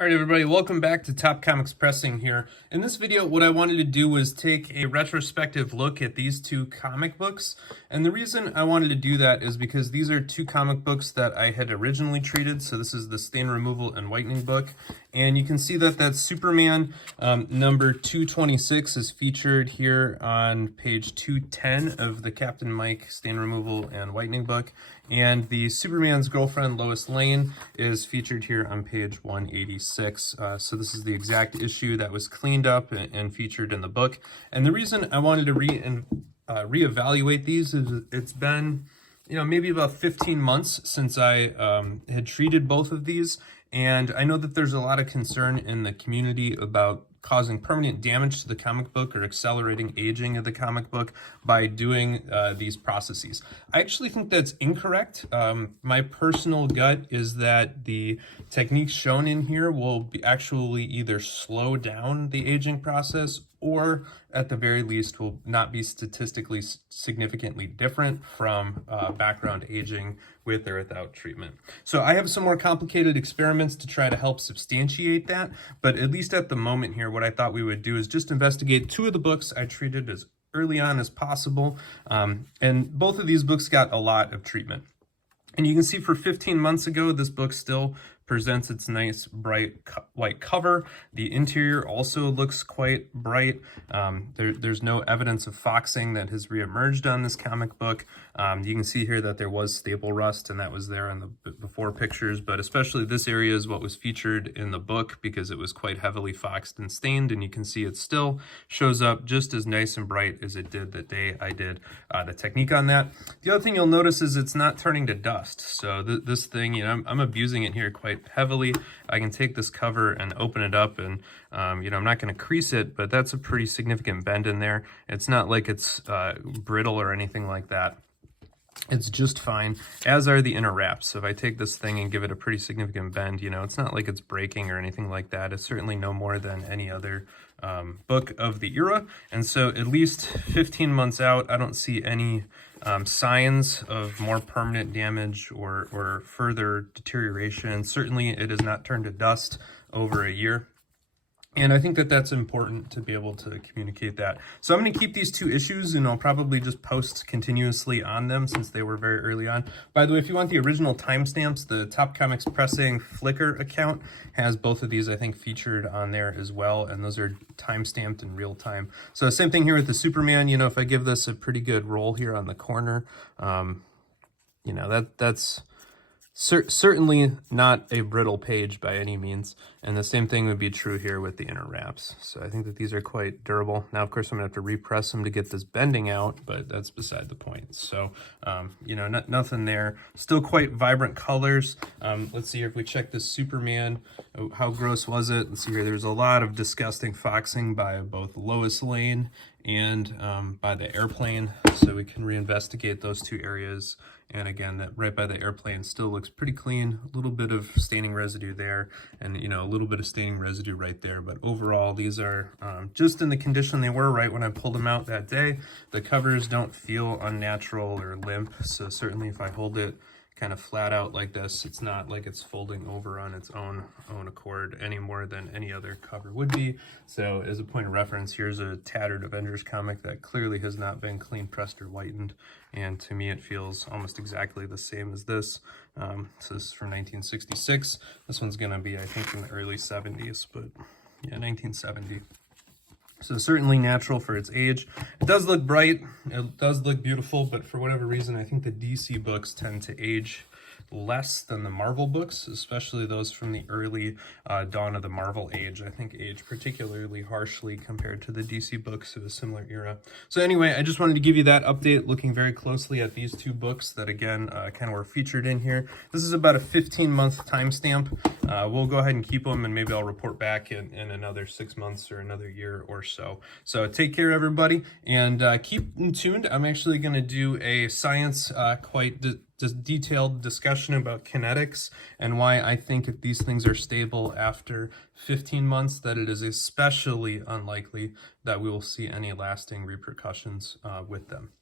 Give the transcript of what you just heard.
All right, everybody, welcome back to Top Comics Pressing here. In this video, what I wanted to do was take a retrospective look at these two comic books. And the reason I wanted to do that is because these are two comic books that I had originally treated. So this is the stain removal and whitening book. And you can see that Superman number 226 is featured here on page 210 of the Captain Mike stain removal and whitening book. And the Superman's girlfriend, Lois Lane, is featured here on page 186. So this is the exact issue that was cleaned up and featured in the book. And the reason I wanted to reevaluate these is it's been, maybe about 15 months since I had treated both of these. And I know that there's a lot of concern in the community about causing permanent damage to the comic book or accelerating aging of the comic book by doing these processes. I actually think that's incorrect. My personal gut is that the techniques shown in here will actually either slow down the aging process or at the very least will not be statistically significantly different from background aging with or without treatment. So I have some more complicated experiments to try to help substantiate that, but at least at the moment here, what I thought we would do is just investigate two of the books I treated as early on as possible, and both of these books got a lot of treatment. And you can see for 15 months ago, this book still presents its nice bright white cover. The interior also looks quite bright. There's no evidence of foxing that has reemerged on this comic book. You can see here that there was staple rust, and that was there in the before pictures, but especially this area is what was featured in the book because it was quite heavily foxed and stained, and you can see it still shows up just as nice and bright as it did the day I did the technique on that. The other thing you'll notice is it's not turning to dust. So this thing, I'm abusing it here quite heavily. I can take this cover and open it up and I'm not going to crease it, but that's a pretty significant bend in there. It's not like it's brittle or anything like that. It's just fine, as are the inner wraps. So if I take this thing and give it a pretty significant bend, it's not like it's breaking or anything like that. It's certainly no more than any other book of the era. And so at least 15 months out, I don't see any signs of more permanent damage or further deterioration. Certainly it has not turned to dust over a year. And I think that that's important to be able to communicate that. So I'm going to keep these two issues and I'll probably just post continuously on them since they were very early on. By the way, if you want the original timestamps, the Top Comics Pressing Flickr account has both of these, I think, featured on there as well. And those are timestamped in real time. So same thing here with the Superman. If I give this a pretty good roll here on the corner, that's certainly not a brittle page by any means, and the same thing would be true here with the inner wraps. So I think that these are quite durable. Now, of course, I'm gonna have to repress them to get this bending out, but that's beside the point. So, nothing there. Still quite vibrant colors. Let's see here if we check this Superman. How gross was it? Let's see here. There's a lot of disgusting foxing by both Lois Lane and by the airplane, so we can reinvestigate those two areas. And again, that right by the airplane still looks pretty clean. A little bit of staining residue there, and a little bit of staining residue right there. But overall, these are just in the condition they were right when I pulled them out that day. The covers don't feel unnatural or limp, so certainly if I hold it kind of flat out like this, it's not like it's folding over on its own accord any more than any other cover would be. So as a point of reference, here's a tattered Avengers comic that clearly has not been clean pressed or whitened, and to me it feels almost exactly the same as this. So this is from 1966. This one's gonna be, I think, in the early 70s, but yeah, 1970. So certainly natural for its age. It does look bright, it does look beautiful, but for whatever reason, I think the DC books tend to age less than the Marvel books, especially those from the early dawn of the Marvel age. I think age particularly harshly compared to the DC books of a similar era. So anyway, I just wanted to give you that update, looking very closely at these two books that again kind of were featured in here. This is about a 15-month timestamp. We'll go ahead and keep them, and maybe I'll report back in another 6 months or another year or so. So take care, everybody, and keep tuned. I'm actually going to do a science detailed discussion about kinetics and why I think if these things are stable after 15 months, that it is especially unlikely that we will see any lasting repercussions with them.